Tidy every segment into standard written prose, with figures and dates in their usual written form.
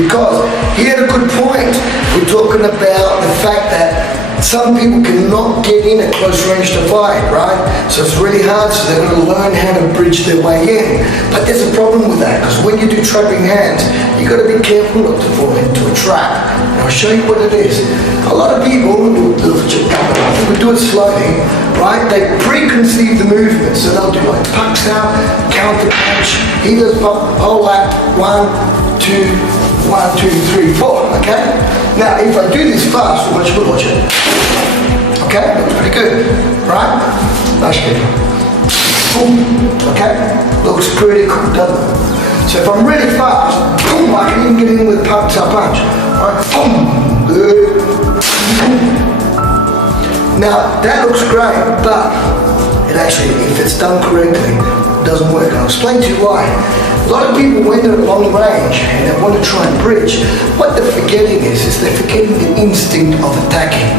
Because he had a good point. We're talking about the fact that some people cannot get in at close range to fight, right? So it's really hard, so they're going to learn how to bridge their way in. But there's a problem with that, because when you do trapping hands, you got to be careful not to fall into a trap. And I'll show you what it is. A lot of people, we do it slowly, right? They preconceive the movement, so they'll do like punch out, counter punch. He does whole lap, 1, 2, 1, 2, 3, 4, okay? Now, if I do this fast, watch it. Okay, looks pretty good, right? Nice good. Boom, okay? Looks pretty cool, doesn't it? So if I'm really fast, boom, I can even get in with punch up punch. Right? Boom, good. Now, that looks great, but it actually, if it's done correctly, doesn't work. I'll explain to you why. A lot of people, when they're at long range and they want to try and bridge, what they're forgetting is they're forgetting the instinct of attacking.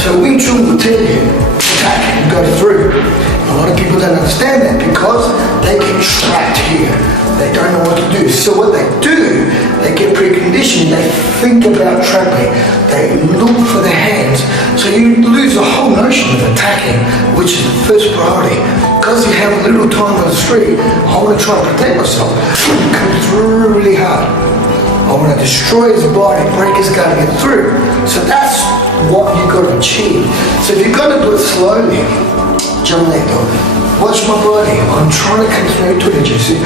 So Wing Chun will tell you, attack and go through. A lot of people don't understand that because they get trapped here. They don't know what to do. So what they do, they get preconditioned, they think about trapping, they look for the hands. So you lose the whole notion of attacking, which is the first priority. Because you have a little time on the street, I want to try and protect myself. It comes really hard. I want to destroy his body, break his gut to get through. So that's what you've got to achieve. So if you've got to do it slowly, jump leg go. Watch my body. I'm trying to come through to it. You see,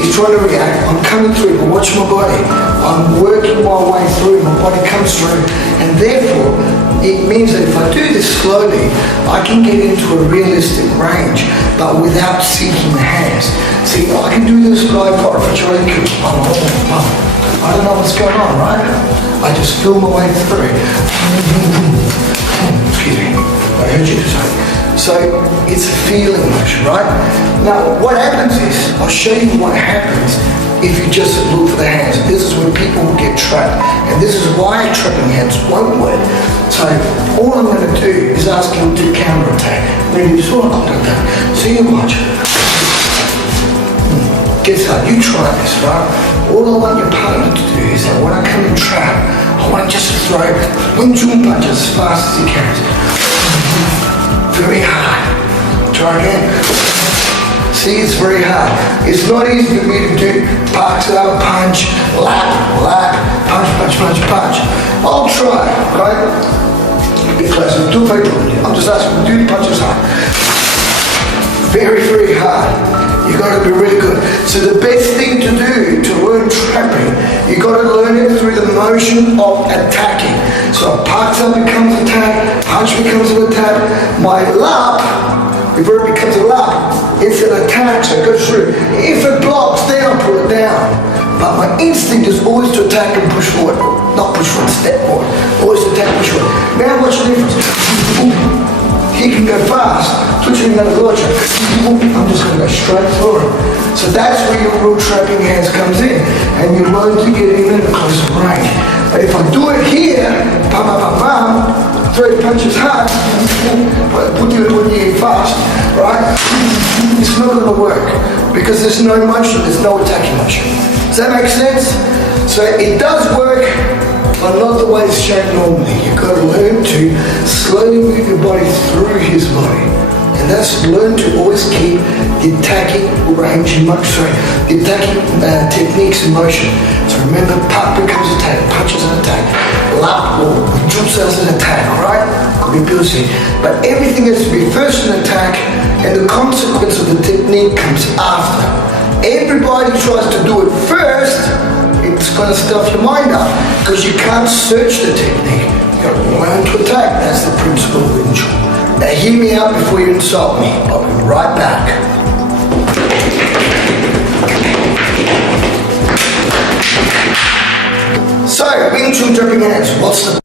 he's trying to react. I'm coming through, but watch my body. I'm working my way through. My body comes through, and therefore, it means that if I do this slowly, I can get into a realistic range, but without seeking the hands. See, I can do this live for a Charlie Cook. I don't know what's going on, right? I just feel my way through. Excuse me. I heard you say. So it's a feeling motion, right? Now, what happens is, I'll show you what happens if you just look for the hands. This is where people will get trapped, and this is why trapping hands won't work. So all I'm going to do is ask you to counter attack. Maybe just want to counter attack. So you watch. Guess how? You try this, right? All I want your partner to do is that when I come in trap, I want to just throw Wing Chun punch as fast as he can. Very hard. Try again. See, it's very hard. It's not easy for me to do punch, punch, lap, punch. I'll try, right? Be closer. Do very good. I'm just asking, do the punches hard. Very, very hard. You got to be really good. So the best thing to do to learn trapping, you got to learn it through the motion of attacking. So a punch up becomes attack, punch becomes an attack. My lap, before it becomes a lap, it's an attack, so it goes through. If it blocks, then I'll pull it down. But my instinct is always to attack and push forward. Not push forward, step forward. Always attack and push forward. Now watch the difference. He can go fast, switching another logic. I'm just going to go straight through him. So that's where your real trapping hands comes in, and you learn to get in at a closer range. But if I do it here, throw the punches hard, put you in fast, right? It's not going to work because there's no motion, there's no attacking motion. Does that make sense? So it does work, but not the way it's shown normally. You've got to learn to slowly move your body through his body. And that's learn to always keep the attacking range in motion, the attacking techniques in motion. So remember, pop becomes attack, punch is an attack, lap or jump cells an attack, right? Could be ability. But everything has to be first an attack, and the consequence of the technique comes after. Everybody tries to do it first, it's going to stuff your mind up because you can't search the technique. You've got to learn to attack. That's the principle of Wing Chun. Now hear me out before you insult me. I'll be right back. So, Wing Chun trapping hands. What's the